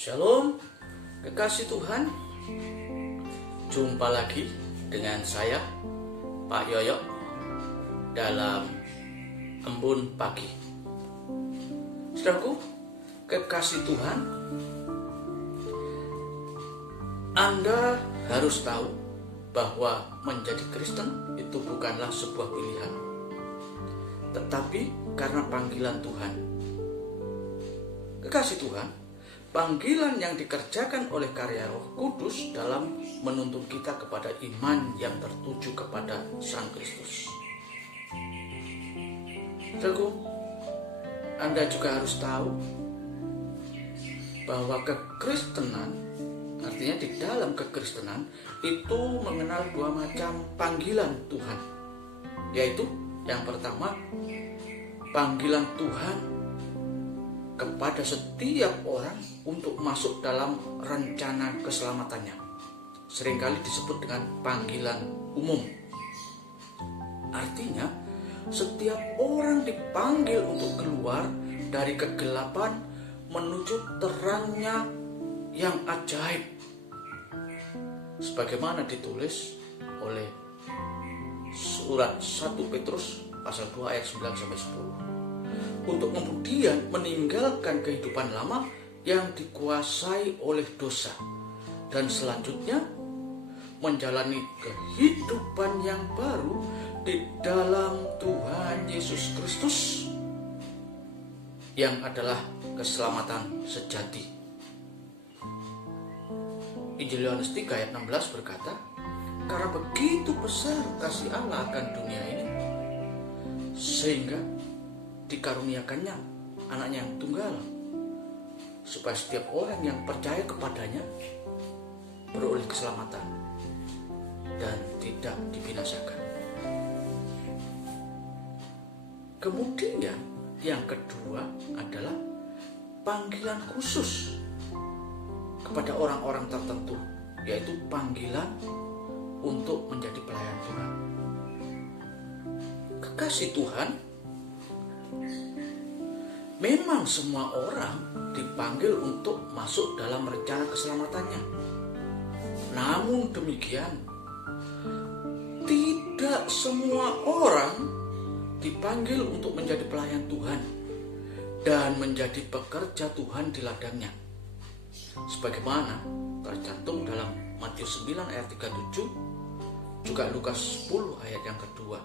Shalom, kekasih Tuhan. Jumpa lagi dengan saya, Pak Yoyo, dalam Embun Pagi. Saudaraku, kekasih Tuhan, Anda harus tahu bahwa menjadi Kristen itu bukanlah sebuah pilihan, tetapi karena panggilan Tuhan. Kekasih Tuhan, panggilan yang dikerjakan oleh karya Roh Kudus dalam menuntun kita kepada iman yang tertuju kepada Sang Kristus. Saudaraku, Anda juga harus tahu bahwa kekristenan, artinya di dalam kekristenan itu mengenal dua macam panggilan Tuhan, yaitu yang pertama, panggilan Tuhan kepada setiap orang untuk masuk dalam rencana keselamatannya. Seringkali disebut dengan panggilan umum. Artinya, setiap orang dipanggil untuk keluar dari kegelapan menuju terangnya yang ajaib. Sebagaimana ditulis oleh surat 1 Petrus pasal 2 ayat 9-10. Untuk kemudian meninggalkan kehidupan lama yang dikuasai oleh dosa dan selanjutnya menjalani kehidupan yang baru di dalam Tuhan Yesus Kristus yang adalah keselamatan sejati. Injil Yohanes 3 ayat 16 berkata, karena begitu besar kasih Allah akan dunia ini sehingga dikaruniakannya anaknya yang tunggal, supaya setiap orang yang percaya kepadanya beroleh keselamatan dan tidak dibinasakan. Kemudian yang kedua adalah panggilan khusus kepada orang-orang tertentu, yaitu panggilan untuk menjadi pelayan Tuhan. Kekasih Tuhan, memang semua orang dipanggil untuk masuk dalam rencana keselamatannya. Namun demikian, tidak semua orang dipanggil untuk menjadi pelayan Tuhan dan menjadi pekerja Tuhan di ladangnya. Sebagaimana tercantum dalam Matius 9 ayat 37, juga Lukas 10 ayat yang kedua.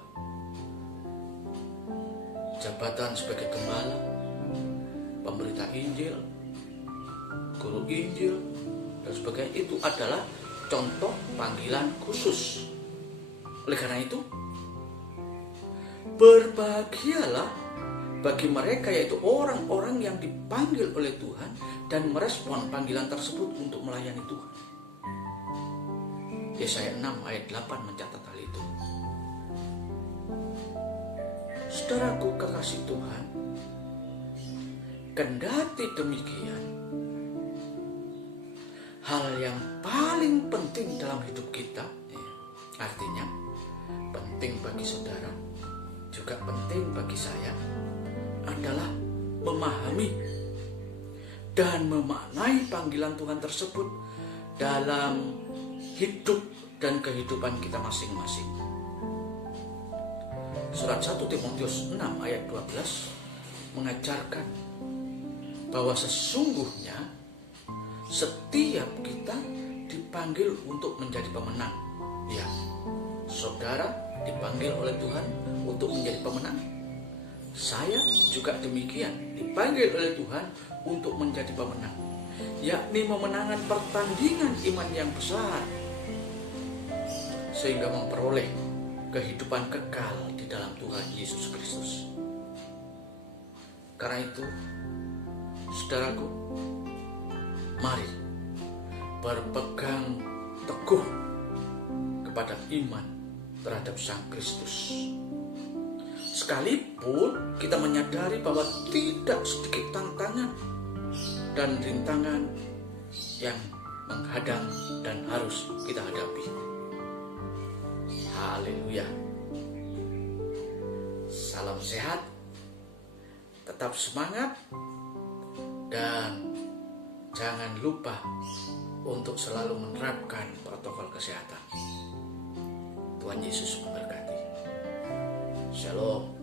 Jabatan sebagai gembala, pemberita Injil, guru Injil, dan sebagainya itu adalah contoh panggilan khusus. Oleh karena itu, berbahagialah bagi mereka, yaitu orang-orang yang dipanggil oleh Tuhan dan merespon panggilan tersebut untuk melayani Tuhan. Yesaya 6 ayat 8 mencatat hal itu. Saudaraku kekasih Tuhan, kendati demikian, hal yang paling penting dalam hidup kita, artinya penting bagi saudara, juga penting bagi saya, adalah memahami dan memaknai panggilan Tuhan tersebut dalam hidup dan kehidupan kita masing-masing. Surat 1 Timotius 6 ayat 12 mengajarkan bahwa sesungguhnya setiap kita dipanggil untuk menjadi pemenang. Ya, saudara dipanggil oleh Tuhan untuk menjadi pemenang. Saya juga demikian dipanggil oleh Tuhan untuk menjadi pemenang, yakni memenangkan pertandingan iman yang besar sehingga memperoleh kehidupan kekal di dalam Tuhan Yesus Kristus. Karena itu, saudaraku, mari berpegang teguh kepada iman terhadap Sang Kristus. Sekalipun kita menyadari bahwa tidak sedikit tantangan dan rintangan yang menghadang dan harus kita hadapi. Haleluya. Salam sehat, tetap semangat, dan jangan lupa untuk selalu menerapkan protokol kesehatan. Tuhan Yesus memberkati. Shalom.